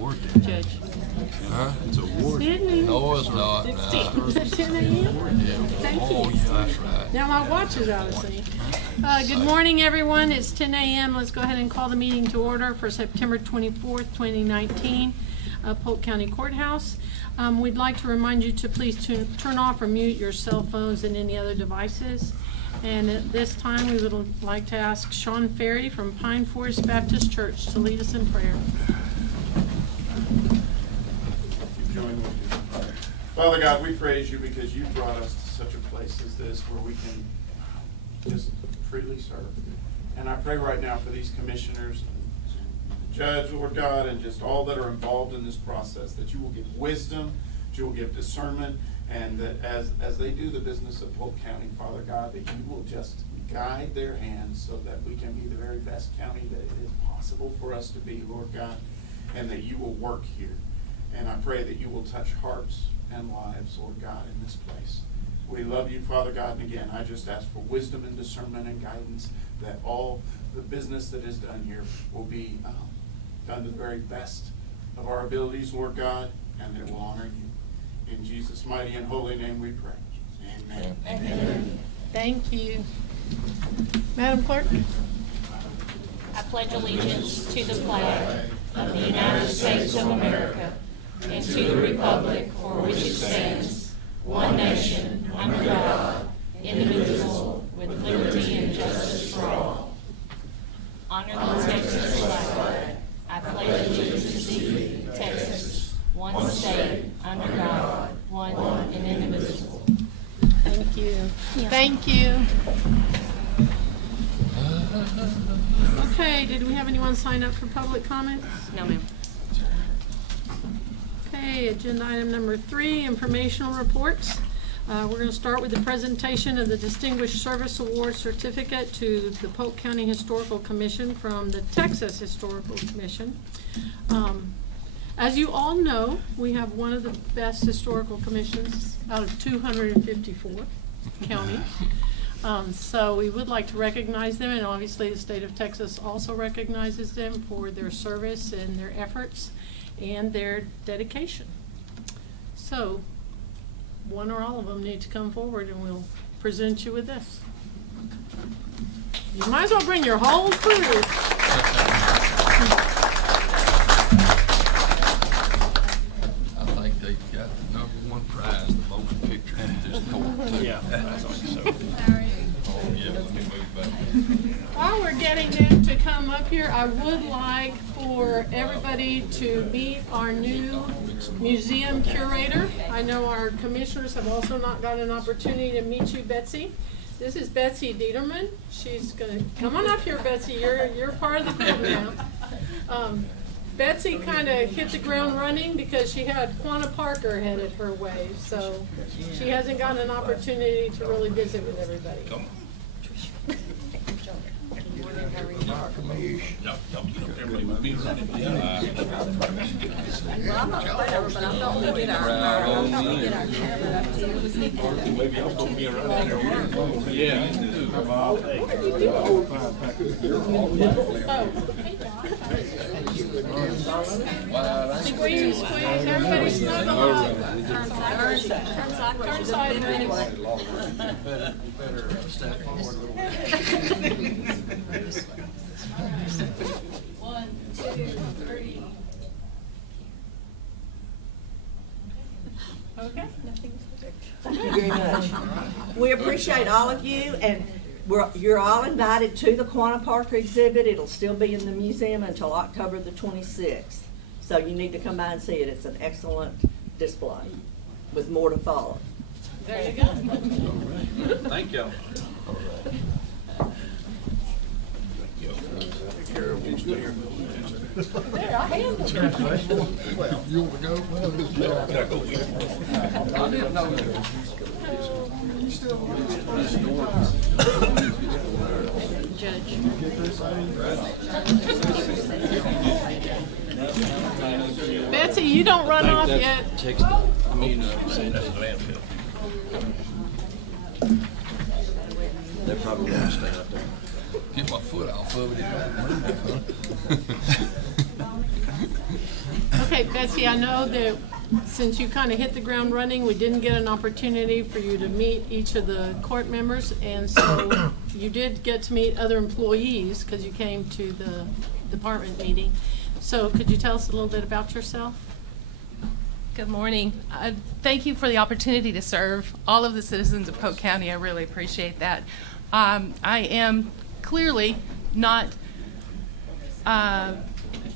award day? Judge. Huh? It's an award. Sydney. No, it's not. 16. Is it 10 a.m.? Yeah. Thank Oh, you. yeah, that's right. Now my watch is out of sync. Good morning, everyone. It's 10 a.m. Let's go ahead and call the meeting to order for September 24th, 2019, Polk County Courthouse. We'd like to remind you to please turn off or mute your cell phones and any other devices. And at this time, we would like to ask Sean Ferry from Pine Forest Baptist Church to lead us in prayer. Father God, we praise you because you brought us to such a place as this where we can just freely serve. And I pray right now for these commissioners, the judge, Lord God, and just all that are involved in this process, that you will give wisdom, that you will give discernment, and that as they do the business of Polk County, Father God, that you will just guide their hands so that we can be the very best county that it is possible for us to be, Lord God, and that you will work here. And I pray that you will touch hearts and lives, Lord God, in this place. We love you, Father God, and again, I just ask for wisdom and discernment and guidance, that all the business that is done here will be done to the very best of our abilities, Lord God, and that it will honor you. In Jesus' mighty and holy name we pray. Amen. Amen. Thank you. Madam Clerk. I pledge allegiance to the flag of the United States of America and to the republic for which it stands, one nation, under God, indivisible, with liberty and justice for all. Honor the Texas flag. I pledge allegiance to thee, Texas, one state, under God, one and indivisible. Thank you. Thank you. Okay, did we have anyone sign up for public comments? No, ma'am. Okay, agenda item number 3, informational reports. We're going to start with the presentation of the Distinguished Service Award Certificate to the Polk County Historical Commission from the Texas Historical Commission. As you all know, we have one of the best historical commissions out of 254 counties. So we would like to recognize them, and obviously the state of Texas also recognizes them for their service and their efforts and their dedication. So one or all of them need to come forward and we'll present you with this. You might as well bring your whole crew. I think they got the #1 prize, the most pictures in this court. Yeah, that's like so. Oh, yeah, let me move back. While we're getting them to come up here, I would like for everybody to meet our new museum curator. I know our commissioners have also not got an opportunity to meet you, Betsy. This is Betsy Dieterman. She's gonna come on up here, Betsy. You're part of the group now. Betsy kind of hit the ground running because she had Quanah Parker headed her way, so she hasn't gotten an opportunity to really visit with everybody. No, don't get up there, everybody with me. Well, I'm not quite over, but I thought we did our Maybe y'all put me around there. Yeah. Squeeze, squeeze, everybody snuggle up. Turn sideways. Better step forward a little bit. 1, 2, 3. Okay. Thank you very much. We appreciate all of you, and you're all invited to the Quanah Parker exhibit. It'll still be in the museum until October the 26th. So you need to come by and see it. It's an excellent display with more to follow. There you go. Thank y'all. There, I handled it. Well, you want to go? I didn't know that. Judge. Betsy, you don't run off yet. Saying that's a landfill. They're probably going to stay up there. Get my foot off of it. Okay, Okay, Betsy, I know that since you kind of hit the ground running, we didn't get an opportunity for you to meet each of the court members, and so you did get to meet other employees because you came to the department meeting. So could you tell us a little bit about yourself? Good morning. Thank you for the opportunity to serve all of the citizens of Polk County. I really appreciate that. I am clearly not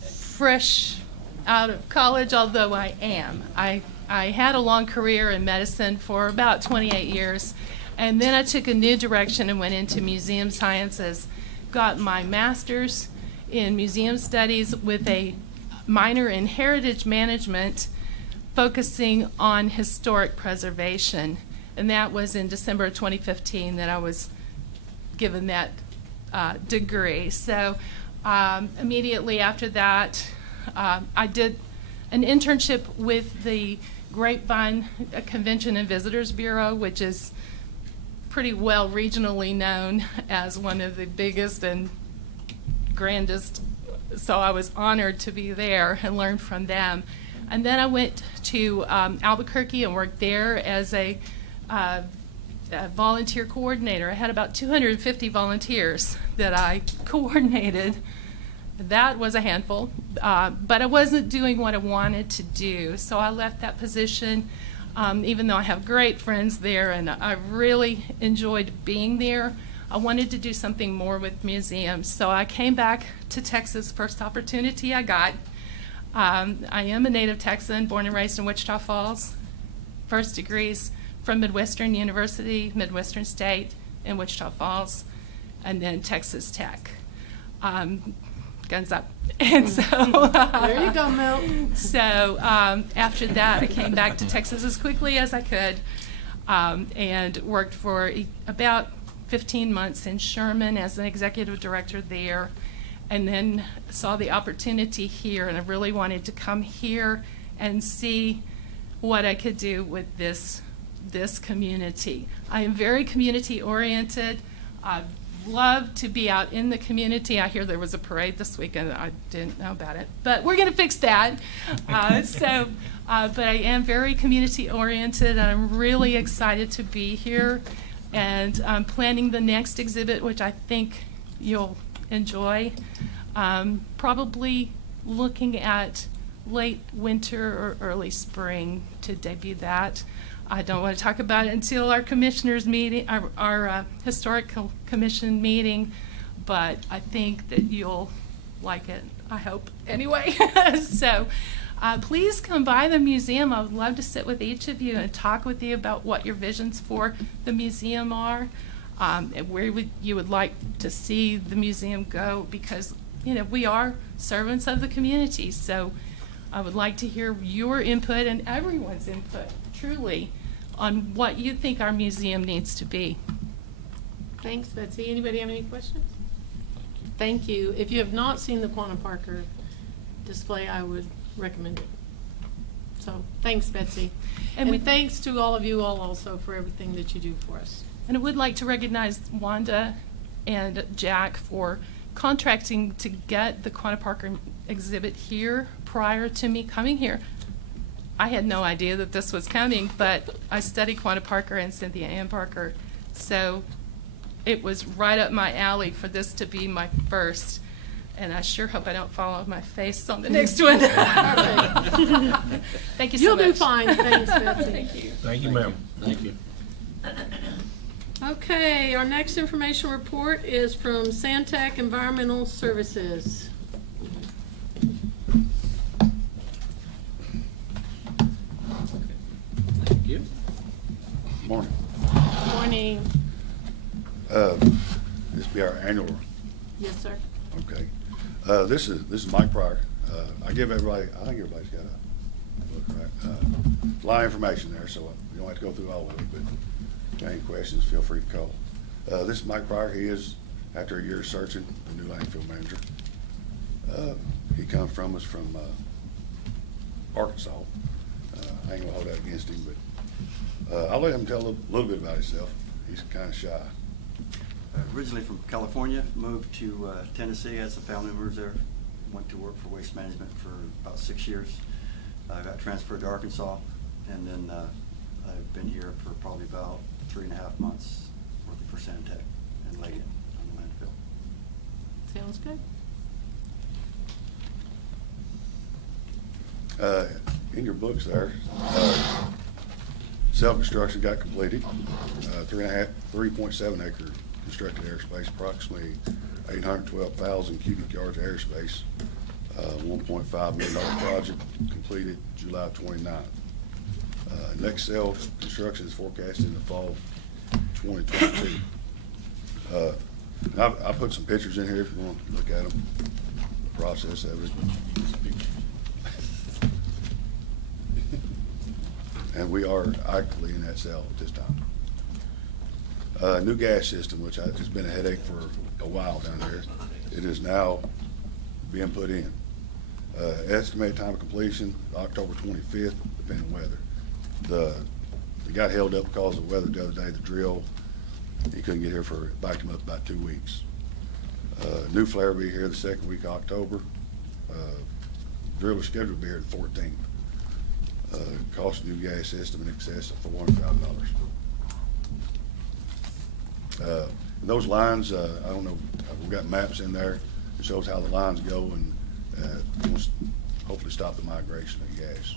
fresh out of college, although I am. I had a long career in medicine for about 28 years, and then I took a new direction and went into museum sciences, got my master's in museum studies with a minor in heritage management, focusing on historic preservation. And that was in December of 2015 that I was given that degree. So immediately after that, I did an internship with the Grapevine Convention and Visitors Bureau, which is pretty well regionally known as one of the biggest and grandest. So I was honored to be there and learn from them. And then I went to Albuquerque and worked there as a volunteer coordinator. I had about 250 volunteers that I coordinated. That was a handful, but I wasn't doing what I wanted to do. So I left that position, even though I have great friends there and I really enjoyed being there. I wanted to do something more with museums. So I came back to Texas, first opportunity I got. I am a native Texan, born and raised in Wichita Falls. First degrees from Midwestern University, Midwestern State in Wichita Falls, and then Texas Tech. Guns up. And so There you go, Mel. So after that, I came back to Texas as quickly as I could and worked for about 15 months in Sherman as an executive director there, and then saw the opportunity here, and I really wanted to come here and see what I could do with this community. I am very community oriented. I love to be out in the community. I hear there was a parade this weekend. I didn't know about it, but we're going to fix that. But I am very community oriented, and I'm really excited to be here. And I'm planning the next exhibit, which I think you'll enjoy. Probably looking at late winter or early spring to debut that. I don't want to talk about it until our commissioners meeting, our historical commission meeting, but I think that you'll like it, I hope, anyway. So please come by the museum. I would love to sit with each of you and talk with you about what your visions for the museum are, and where you would like to see the museum go, because we are servants of the community. So I would like to hear your input and everyone's input, truly, on what you think our museum needs to be. Thanks, Betsy. Anybody have any questions? Thank you. If you have not seen the Quanah Parker display, I would recommend it. So thanks, Betsy. And thanks to all of you all also for everything that you do for us. And I would like to recognize Wanda and Jack for contracting to get the Quanah Parker exhibit here prior to me coming here. I had no idea that this was coming, but I studied Quanah Parker and Cynthia Ann Parker, so it was right up my alley for this to be my first. And I sure hope I don't fall on my face on the next one. Thank you so You'll much. do fine. Thanks, Betsy. Thank you. Thank you, ma'am. Thank you. Okay, our next information report is from Santec Environmental Services. Thank you. Morning. Morning. This will be our annual, Yes, sir. okay. This is Mike Pryor. I give everybody, I think everybody's got a book, right? A lot of information there, so you don't have to go through all of it, but if you have any questions, feel free to call. This is Mike Pryor. He is, after a year of searching, the new landfill manager. He comes from us from Arkansas. I ain't gonna hold that against him, but I'll let him tell a little bit about himself. He's kind of shy. Originally from California, moved to Tennessee as a family member there. Went to work for Waste Management for about 6 years. I got transferred to Arkansas, and then I've been here for probably about 3.5 months working for Santec and Leggett on the landfill. Sounds good. In your books there, self-construction got completed, 3.7 acre constructed airspace, approximately 812,000 cubic yards of airspace, $1.5 million project completed July 29th. Next self-construction is forecasted in the fall 2022. I put some pictures in here if you want to look at them, the process of it. And we are actively in that cell at this time. New gas system, which has been a headache for a while down there. It is now being put in. Estimated time of completion, October 25th, depending on weather. It got held up because of weather the other day. The drill, he couldn't get here backed him up about 2 weeks. New flare will be here the second week of October. Drill is scheduled to be here the 14th. Cost of new gas system in excess of $400,000. Those lines, I don't know, we've got maps in there. It shows how the lines go and we'll hopefully stop the migration of gas.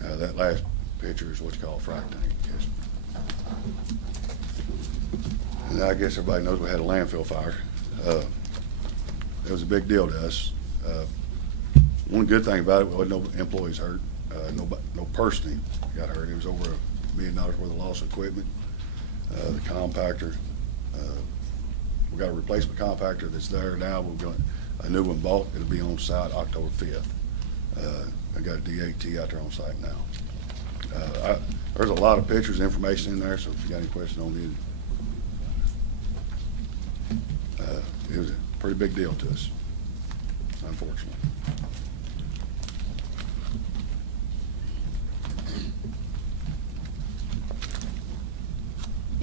That last picture is what you call a frac tank. And I guess everybody knows we had a landfill fire. It was a big deal to us. One good thing about it, wasn't no employees hurt, no personally got hurt. It was over $1 million worth of loss of equipment. The compactor, we got a replacement compactor that's there now. We've got a new one bought. It'll be on site October 5th. I got a DAT out there on site now. There's a lot of pictures and information in there, so if you got any questions on it was a pretty big deal to us, unfortunately.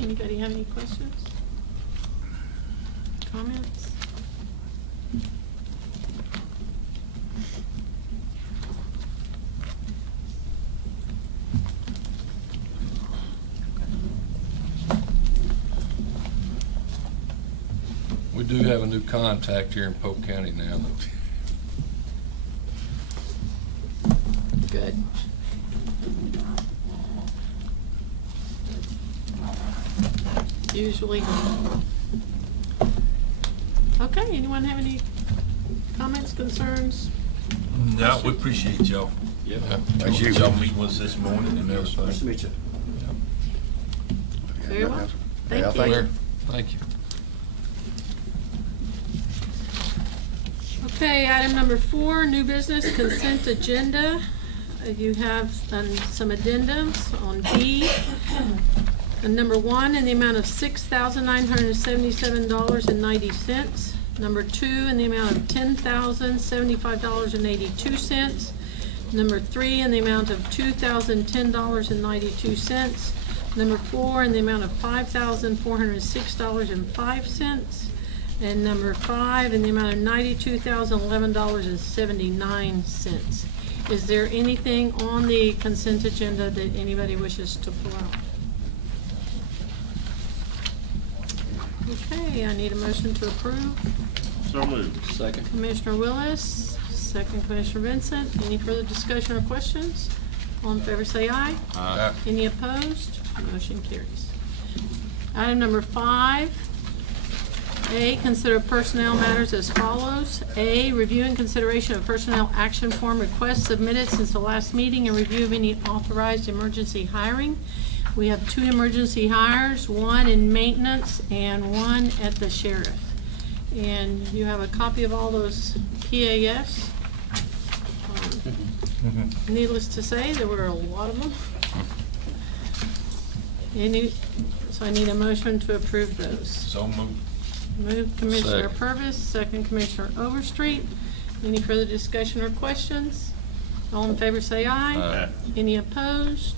Anybody have any questions? Comments? We do have a new contact here in Polk County now. Good. Usually. Okay, anyone have any comments, concerns? No, we appreciate y'all. Yeah. Thank you. Y'all meeting with us this morning and Nice to everything. meet you. Very well. Thank Yeah, you. Thank you. Okay, item number 4, new business consent agenda. You have some addendums on B. And number 1, in the amount of $6,977.90. Number 2, in the amount of $10,075.82. Number 3, in the amount of $2,010.92. Number 4, in the amount of $5,406.05. And number 5, in the amount of $92,011.79. Is there anything on the consent agenda that anybody wishes to pull out? Okay, I need a motion to approve. So moved. Second. Commissioner Willis, second Commissioner Vincent. Any further discussion or questions? All in favor say aye. Aye. Any opposed? Motion carries. Item number 5. A, consider personnel matters as follows. A, review and consideration of personnel action form requests submitted since the last meeting and review of any authorized emergency hiring. We have 2 emergency hires, 1 in maintenance and 1 at the sheriff. And you have a copy of all those PAFs. Needless to say, there were a lot of them. So I need a motion to approve those. So moved. Moved Commissioner Second. Purvis, second Commissioner Overstreet. Any further discussion or questions? All in favor say aye. Aye. Any opposed?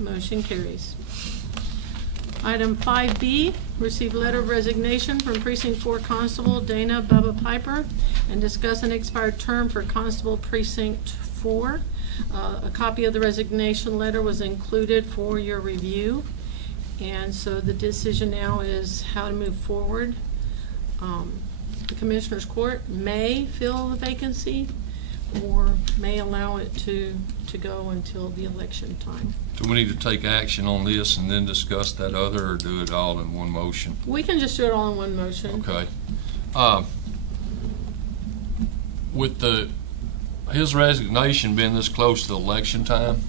Motion carries. Item 5B, receive letter of resignation from Precinct 4 Constable Dana Bubba Piper and discuss an expired term for Constable Precinct 4. A copy of the resignation letter was included for your review. And so the decision now is how to move forward. The Commissioners Court may fill the vacancy or may allow it to go until the election time. Do we need to take action on this and then discuss that other, or do it all in one motion? We can just do it all in one motion. Okay. With his resignation being this close to election time,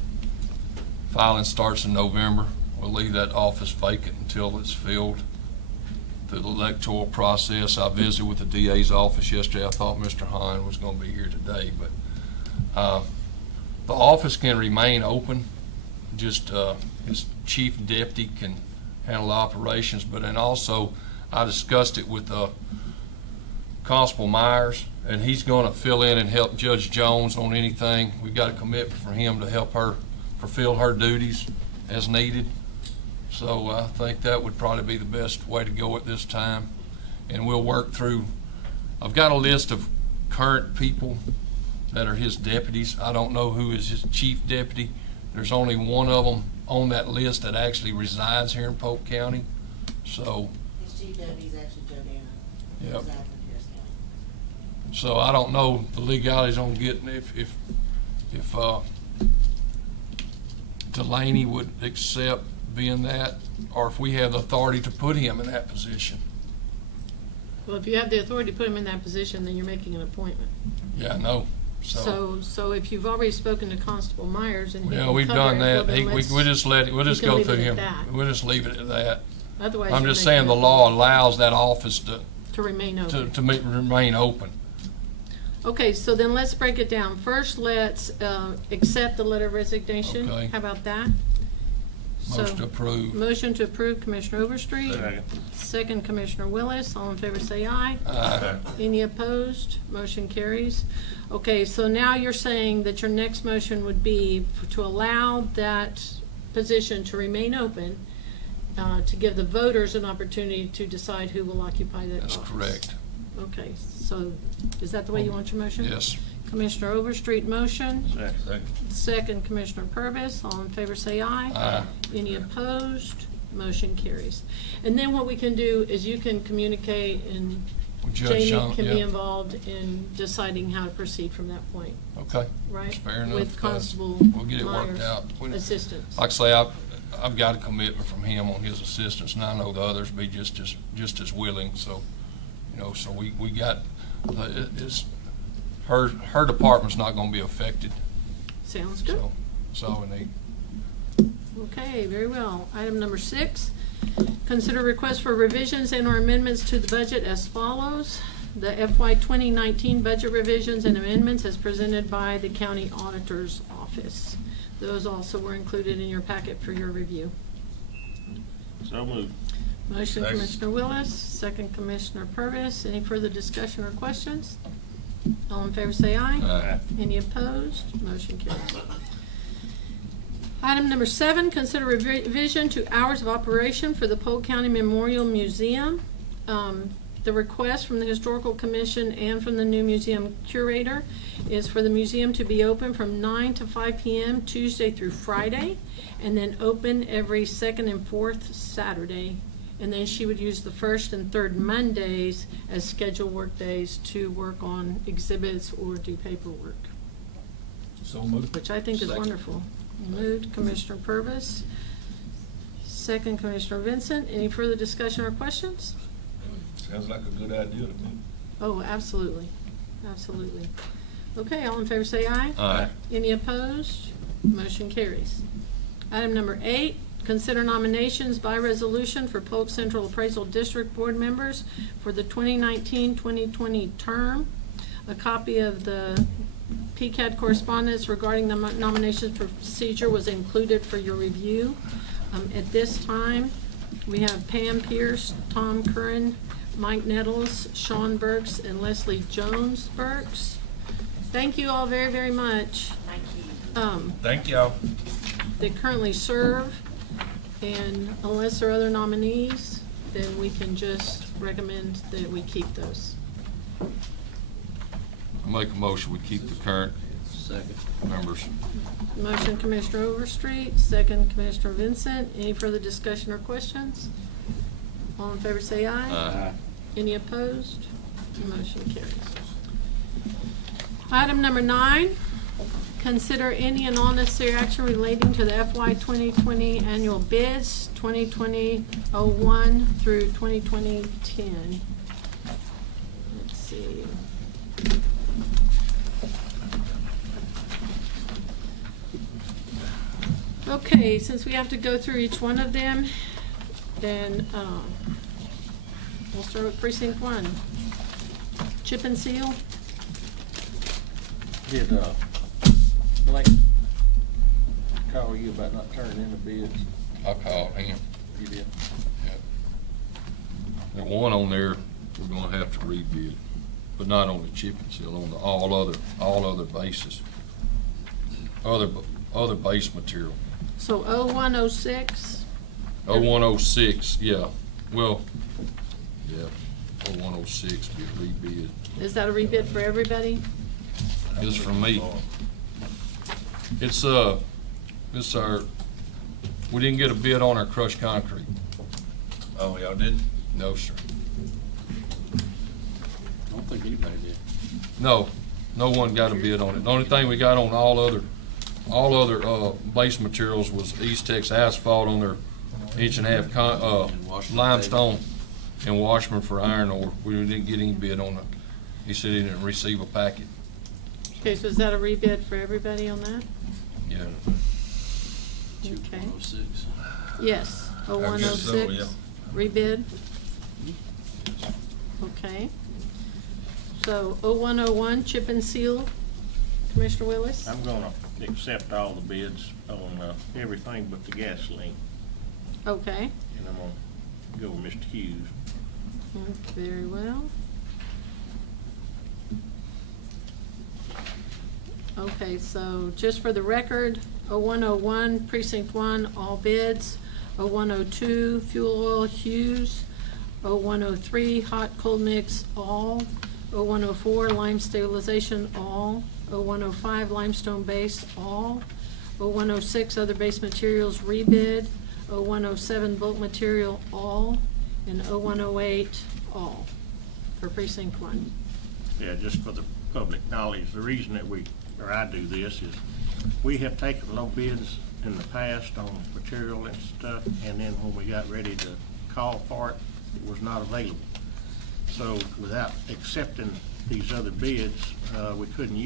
filing starts in November. We'll leave that office vacant until it's filled through the electoral process. I visited with the DA's office yesterday. I thought Mr. Hine was going to be here today, but the office can remain open. Just his chief deputy can handle the operations, but then also I discussed it with Constable Myers, and he's going to fill in and help Judge Jones on anything. We've got a commitment for him to help her fulfill her duties as needed. So I think that would probably be the best way to go at this time. And we'll work through, I've got a list of current people that are his deputies. I don't know who is his chief deputy. There's only one of them on that list that actually resides here in Polk County. So His chief deputy is actually Joe Dana. Yep. Resides in Harris County. So I don't know the legalities on getting if Delaney would accept being that, or if we have the authority to put him in that position. Well, if you have the authority to put him in that position, then you're making an appointment. Yeah, I know. So if you've already spoken to Constable Myers and he Yeah, can we've cover done it, that. well, then We'll just let it. We'll just you can go leave through it at him. that. We'll just leave it at that. Otherwise, I'm you're just making saying the it law allows that office to remain open. to remain open. Okay, so then let's break it down. First, let's accept the letter of resignation. Okay. How about that? Motion to approve. Motion to approve, Commissioner Overstreet. Second. Second, Commissioner Willis. All in favor say aye. Aye. Any opposed? Motion carries. Okay, so now you're saying that your next motion would be to allow that position to remain open, to give the voters an opportunity to decide who will occupy that office. That's correct. Okay, so is that the way you want your motion? Yes. Commissioner Overstreet motion. Second. Second, Commissioner Purvis. All in favor say aye. Aye. Any opposed? Motion carries. And then what we can do is you can communicate and Judge Jamie Jones, can be yeah. involved in deciding how to proceed from that point, Okay. right? That's fair enough. With Constable We'll get it worked Myers' out. assistance. Like I say, I've got a commitment from him on his assistance, and I know the others be just as willing. So, so we got her department's not going to be affected. Sounds good. So that's all we need. Okay, very well. Item number 6, consider request for revisions and or amendments to the budget as follows. The FY 2019 budget revisions and amendments as presented by the County Auditor's Office. Those also were included in your packet for your review. So moved. Motion, Second. Commissioner Willis, second, Commissioner Purvis. Any further discussion or questions? All in favor say aye. Aye. Any opposed? Motion carries. Item number 7, consider revision to hours of operation for the Polk County Memorial Museum. The request from the Historical Commission and from the new museum curator is for the museum to be open from 9 to 5 p.m. Tuesday through Friday, and then open every second and fourth Saturday. And then she would use the first and third Mondays as scheduled work days to work on exhibits or do paperwork, So moved. which I think is Second. wonderful. Moved, Commissioner Purvis. Second, Commissioner Vincent. Any further discussion or questions? Sounds like a good idea to me. Oh, absolutely. Absolutely. Okay, all in favor say aye. Aye. Any opposed? Motion carries. Item number 8, consider nominations by resolution for Polk Central Appraisal District Board members for the 2019-2020 term. A copy of the PCAD correspondence regarding the nominations procedure was included for your review. At this time, we have Pam Pierce, Tom Curran, Mike Nettles, Sean Burks, and Leslie Jones Burks. Thank you all very, very much. Thank you. Thank y'all. They currently serve. And unless there are other nominees, then we can just recommend that we keep those. Make a motion, we keep the current Second. members. Motion Commissioner Overstreet, second Commissioner Vincent. Any further discussion or questions? All in favor say aye. Aye. Any opposed? Motion carries. Item number 9, consider any and all necessary action relating to the FY 2020 annual bids, 2020-01 through 2020-10. Let's see. Okay, since we have to go through each one of them, then we'll start with precinct 1. Chip and seal. Did, Blake call you about not turning in the bids? I called him. You did? The one on there, we're gonna have to rebid, but not on the chip and seal, on the all other bases. Other base material. So 0106, 0106, yeah, well, yeah, 0106 be rebid. is that a rebid for everybody? It's from me. It's our, we didn't get a bid on our crushed concrete. Oh, y'all did? No, sir. I don't think anybody did. No one got a bid on it. The only thing we got on all other base materials was East Texas asphalt on their 1.5 Washburn limestone and Washburn for iron ore. We didn't get any bid on it. He said he didn't receive a packet. Okay, so is that a rebid for everybody on that? Yeah. Okay. 0106. Yes, I guess so, 0106, yeah. rebid. Okay. So 0101, chip and seal, Commissioner Willis? I'm gonna accept all the bids on everything but the gasoline, Okay, and I'm gonna go with Mr. Hughes. very well. Okay, so just for the record, 0101, precinct 1, all bids. 0102, fuel oil, Hughes. 0103, hot cold mix, all. 0104, lime stabilization, all. 0105, limestone base, all. 0106, other base materials, rebid. 0107, bulk material, all. And 0108, all, for precinct 1. Yeah, just for the public knowledge, the reason that I do this is we have taken low bids in the past on material and stuff, and then when we got ready to call for it, it was not available. So without accepting these other bids, we couldn't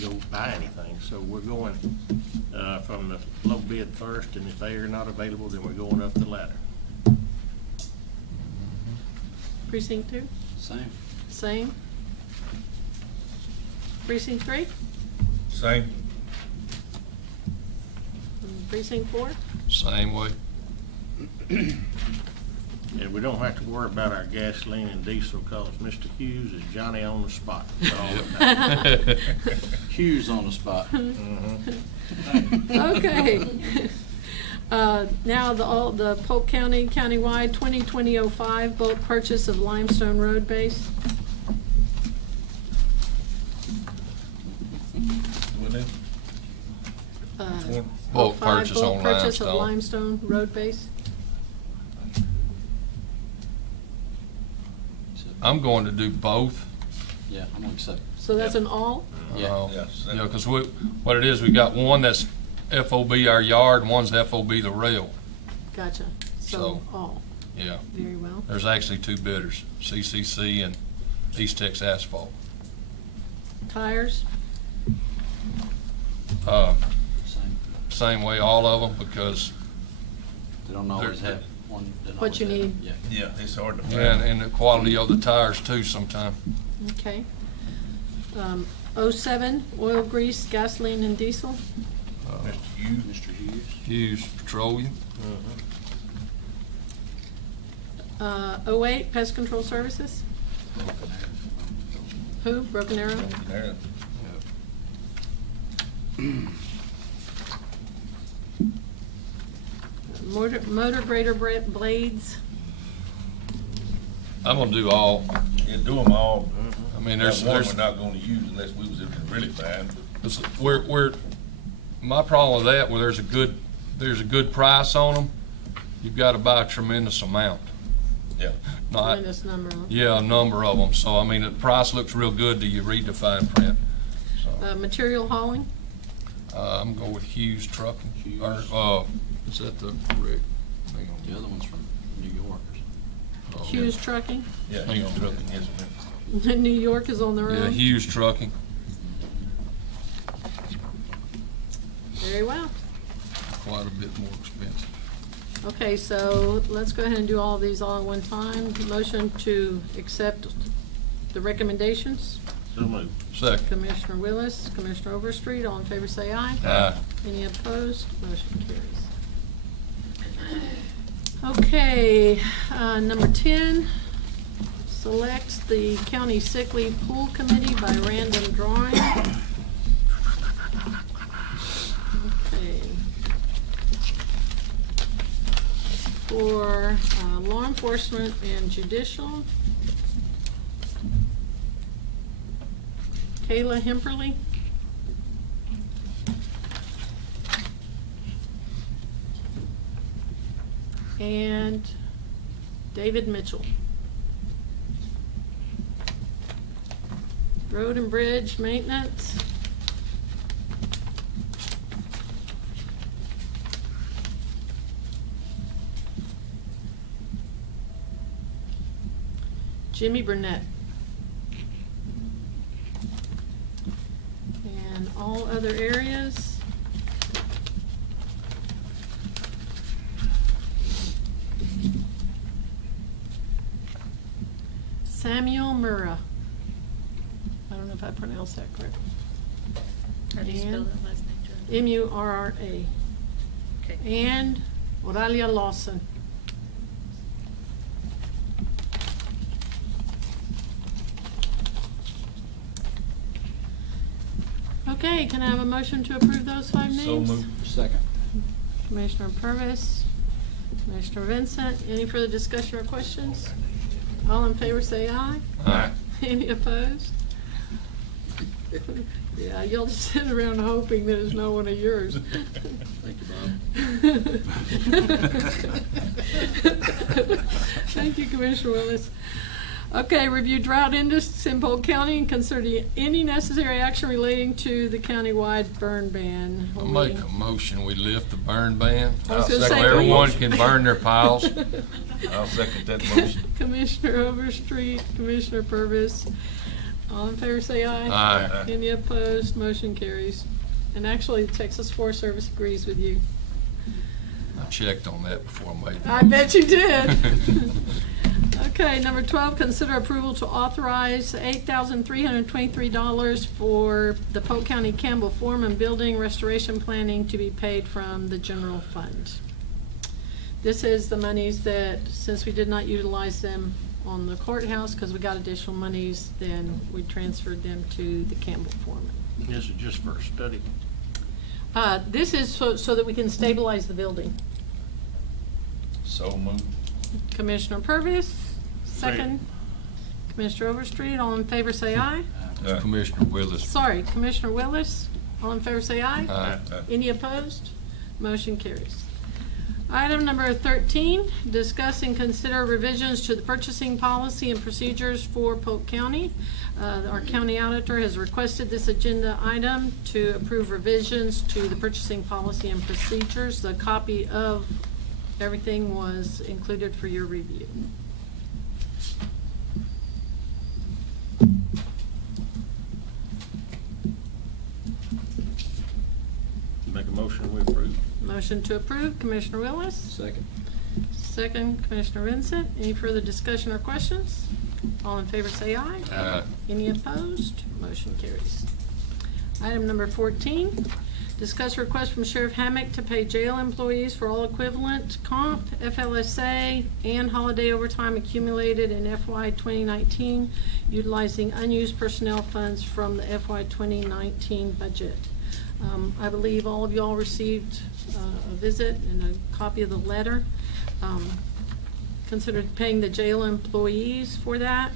go buy anything. So we're going from the low bid first, and if they are not available, then we're going up the ladder. Precinct 2? Same. Same. Precinct 3? Same. Precinct 4? Same way. And we don't have to worry about our gasoline and diesel because Mr. Hughes is Johnny on the spot all the time. Hughes on the spot. Okay. Now the Polk County countywide 2020-05 bulk purchase of limestone road base. What is? Bulk 05 purchase bulk on purchase of limestone. limestone road base. I'm going to do both. Yeah, I'm gonna accept. So that's an all? Yeah. Yes. Yeah, because what it is, we got one that's FOB our yard, and one's FOB the rail. Gotcha. So So- all. Yeah. Very well. There's actually two bidders, CCC and East Texas Asphalt. Tires? Same. Same way, all of them, because, They don't always have one. they don't What you always have- need. Yeah. Yeah, it's hard to find. and the quality of the tires too sometime. Okay. 07 oil, grease, gasoline, and diesel. Mr. Hughes. Mr. Hughes. Hughes Petroleum. 08 pest control services. Who? Broken Arrow? There. motor grader blades. I'm gonna do all. Yeah, do them all. I mean, There's there's, one we're not gonna use unless we was really bad. My problem with that, where there's a good price on them, you've got to buy a tremendous amount. Yeah. Not, Tremendous number of them. yeah, a number of them. So, I mean, the price looks real good till you read the fine print. So, Material hauling. I'm going with Hughes Trucking. Hughes. Or, is that the correct? Hang on. The other one's from New York. Oh, Hughes Trucking. Yeah, Hang on. trucking, yes, ma'am. New York is on their Yeah, own. Hughes Trucking. Very well. Quite a bit more expensive. Okay, so let's go ahead and do all of these all at one time. Motion to accept the recommendations. So moved. Second. Commissioner Willis, Commissioner Overstreet, all in favor say aye. Aye. Any opposed? Motion carries. Okay, number 10, select the county sick leave pool committee by random drawing. Okay. For law enforcement and judicial, Kayla Hemperly. And David Mitchell. Road and bridge maintenance. Jimmy Burnett. And all other areas. Samuel Murrah. I don't know if I pronounced that correct. How do you spell that last name, John? M-U-R-R-A. Okay. And Oralia Lawson. Okay, can I have a motion to approve those 5 names? So moved. Second. Commissioner Purvis, Commissioner Vincent, any further discussion or questions? All in favor say aye. Aye. Any opposed? Yeah, you'll just sit around hoping that it's not one of yours. Thank you, Bob. Thank you, Commissioner Willis. Okay, review drought index in Polk County and consider any necessary action relating to the countywide burn ban. I'll make a motion, we lift the burn ban. I was gonna So say, everyone please. can burn their piles. I'll second that motion. Commissioner Overstreet, Commissioner Purvis, all in favor say aye. Aye. Any opposed? Motion carries. And actually, the Texas Forest Service agrees with you. I checked on that before I made the I bet you did. Okay, number 12, consider approval to authorize $8,323 for the Polk County Campbell Foreman Building Restoration Planning to be paid from the general fund. This is the monies that, since we did not utilize them on the courthouse because we got additional monies, then we transferred them to the Campbell Foreman. This is just for a study. This is so that we can stabilize the building. So moved. Commissioner Purvis, second. Commissioner Overstreet, all in favor say aye. Commissioner Willis. Sorry, Commissioner Willis, all in favor say aye. Aye. Any opposed? Motion carries. Item number 13, discuss and consider revisions to the purchasing policy and procedures for Polk County. Our county auditor has requested this agenda item to approve revisions to the purchasing policy and procedures. The copy of everything was included for your review. Make a motion, we approve. Motion to approve, Commissioner Willis. Second. Second, Commissioner Vincent. Any further discussion or questions? All in favor say aye. Aye. Any opposed? Motion carries. Item number 14, discuss request from Sheriff Hammock to pay jail employees for all equivalent comp, FLSA, and holiday overtime accumulated in FY 2019, utilizing unused personnel funds from the FY 2019 budget. I believe all of y'all received a visit and a copy of the letter. Considered paying the jail employees for that.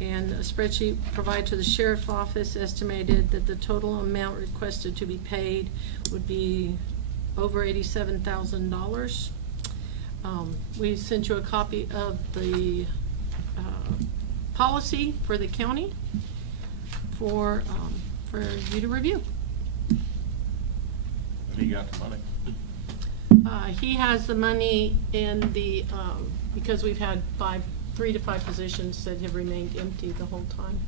And a spreadsheet provided to the sheriff's office estimated that the total amount requested to be paid would be over $87,000. We sent you a copy of the policy for the county for you to review. He got the money. He has the money in the, because we've had 3 to 5 positions that have remained empty the whole time.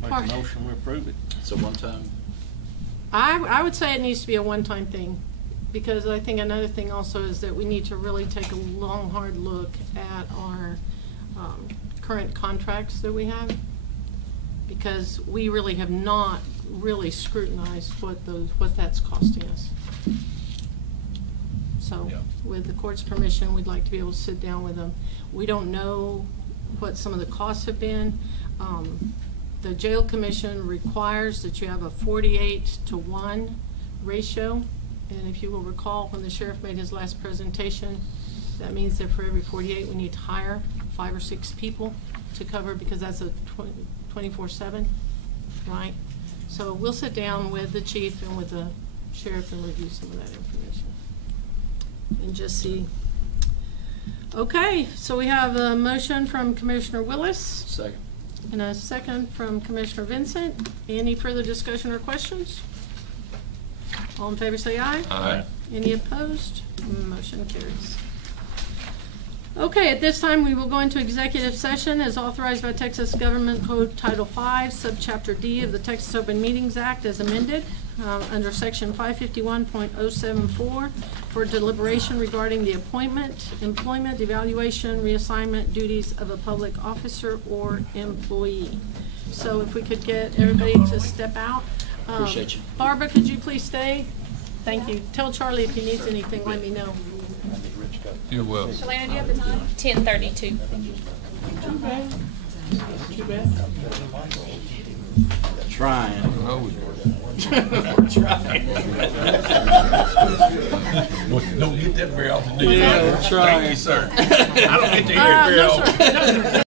Make a motion, we approve it. It's a one-time. I would say it needs to be a one-time thing, because I think another thing also is that we need to really take a long, hard look at our current contracts that we have, because we really have not really scrutinized what that's costing us. So, with the court's permission, we'd like to be able to sit down with them. We don't know what some of the costs have been. The jail commission requires that you have a 48-to-1 ratio. And if you will recall, when the sheriff made his last presentation, that means that for every 48, we need to hire 5 or 6 people to cover, because that's a 24/7, right? So we'll sit down with the chief and with the sheriff and review some of that information and just see. Okay, so we have a motion from Commissioner Willis. Second. And a second from Commissioner Vincent. Any further discussion or questions? All in favor say aye. Aye. Any opposed? Motion carries. Okay, at this time we will go into executive session as authorized by Texas Government Code Title V, Subchapter D of the Texas Open Meetings Act as amended, under Section 551.074 for deliberation regarding the appointment, employment, evaluation, reassignment duties of a public officer or employee. So if we could get everybody to step out. Appreciate you. Barbara, could you please stay? Thank you. Tell Charlie if he needs anything, let me know. You're welcome. Shalana, do you have the time? 10:32. Trying. No, we were. We're trying. Don't get that very often, do you? Yeah, we're trying. Thank you, sir. I don't get to hear it very No, often. sir. No, sir.